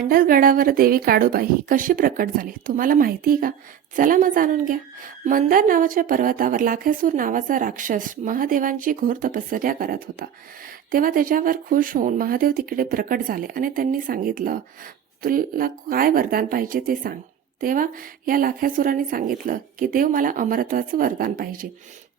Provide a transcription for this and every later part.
गडावर देवी काळूबाई ही कशी प्रकट झाली? तुम्हाला माहिती आहे का? चला मग जाणून घ्या. मंदार नावाच्या पर्वतावर लाखेसूर नावाचा राक्षस महादेवांची घोर तपश्चर्या करत होता. तेव्हा त्याच्यावर खुश होऊन महादेव तिकडे प्रकट झाले आणि त्यांनी सांगितलं तुला काय वरदान पाहिजे ते सांग. तेव्हा या लाख्यासुराने सांगितलं की देव मला अमरत्वाचं वरदान पाहिजे.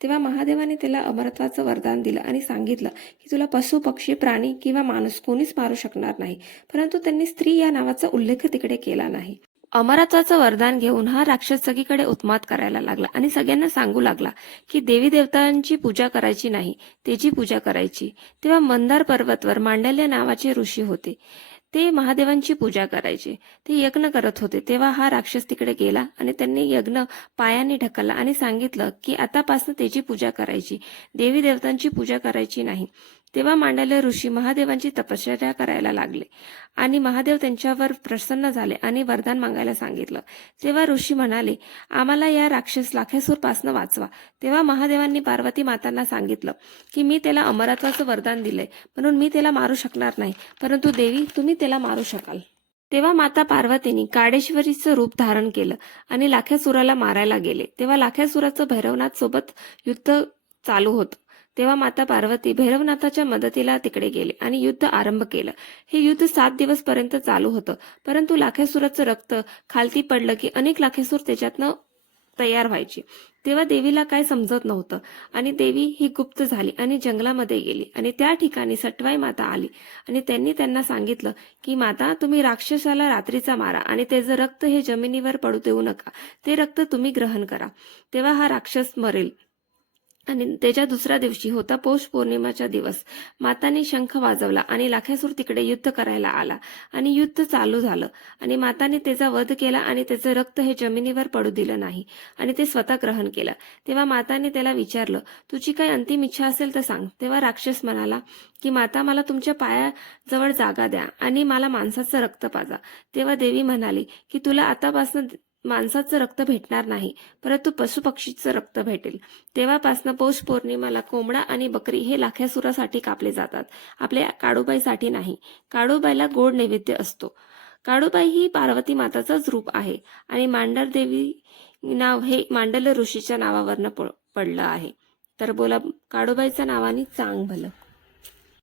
तेव्हा महादेवाने त्याला अमरत्वाचं वरदान दिलं आणि सांगितलं की तुला पशु पक्षी प्राणी किंवा माणूस कोणीच मारू शकणार नाही परंतु त्यांनी स्त्री या नावाचा उल्लेख तिकडे केला नाही. अमरत्वाचं वरदान घेऊन हा राक्षस सगळीकडे उत्मात करायला लागला आणि सगळ्यांना सांगू लागला की देवी देवतांची पूजा करायची नाही त्याची पूजा करायची. तेव्हा मंदार पर्वतवर मांडल्य नावाचे ऋषी होते. ते महादेवांची पूजा करायचे. ते यज्ञ करत होते. तेव्हा हा राक्षस तिकडे गेला आणि त्यांनी यज्ञ पायाने ढकलला आणि सांगितलं की आतापासून त्याची पूजा करायची. देवी देवतांची पूजा करायची नाही. तेव्हा मांडल्य ऋषी महादेवांची तपश्चर्या करायला लागले. आणि महादेव त्यांच्यावर प्रसन्न झाले आणि वरदान मागायला सांगितलं. तेव्हा ऋषी म्हणाले आम्हाला या राक्षस लाखेसूरपासनं वाचवा. तेव्हा महादेवांनी पार्वती मातांना सांगितलं की मी त्याला अमरत्वाचं वरदान दिलंय म्हणून मी त्याला मारू शकणार नाही परंतु देवी तुम्ही त्याला मारू शकाल. तेव्हा माता पार्वतीने काडेश्वरीचं रूप धारण केलं आणि लाख्यासुराला मारायला गेले. तेव्हा लाख्यासुराचं भैरवनाथ सोबत युद्ध चालू होतं. तेव्हा माता पार्वती भैरवनाथाच्या मदतीला तिकडे गेले आणि युद्ध आरंभ केलं. हे युद्ध सात दिवस पर्यंत चालू होतं. परंतु लाखेसुराचं रक्त खालती पडलं की अनेक लाखेसूर त्याच्यातनं तयार व्हायचे. तेव्हा देवीला काय समजत नव्हतं. आणि देवी ही गुप्त झाली आणि जंगलामध्ये गेली. आणि त्या ठिकाणी सटवाई माता आली. आणि त्यांनी त्यांना सांगितलं की माता तुम्ही राक्षसाला रात्रीचा मारा आणि त्याचं रक्त हे जमिनीवर पडू देऊ नका. ते रक्त तुम्ही ग्रहण करा. तेव्हा हा राक्षस मरेल. आणि त्याच्या दुसऱ्या दिवशी होता पौष पौर्णिमाचा दिवस. माताने शंख वाजवला आणि लाख्यासूर तिकडे युद्ध करायला आला आणि युद्ध चालू झालं. आणि माताने त्याचा वध केला आणि त्याचं रक्त हे जमिनीवर पडू दिलं नाही आणि ते स्वतः ग्रहण केलं. तेव्हा माताने त्याला विचारलं तुझी काय अंतिम इच्छा असेल तर सांग. तेव्हा राक्षस म्हणाला की माता मला तुमच्या पायाजवळ जागा द्या आणि मला माणसाचं रक्त पाजा. तेव्हा देवी म्हणाली की तुला आतापासून माणसाचं रक्त भेटणार नाही. परंतु पशुपक्षीचं रक्त भेटेल. तेव्हापासनं पौष पौर्णिमाला कोंबडा आणि बकरी हे लाख्यासुरासाठी कापले जातात. आपल्या काळूबाईसाठी नाही. काळूबाईला गोड नैवेद्य असतो. काळूबाई ही पार्वती माताचंच रूप आहे आणि मांडर देवी नाव हे मांडल ऋषीच्या नावावरनं प- पडलं आहे. तर बोला काळूबाईच्या नावाने चांग भलं.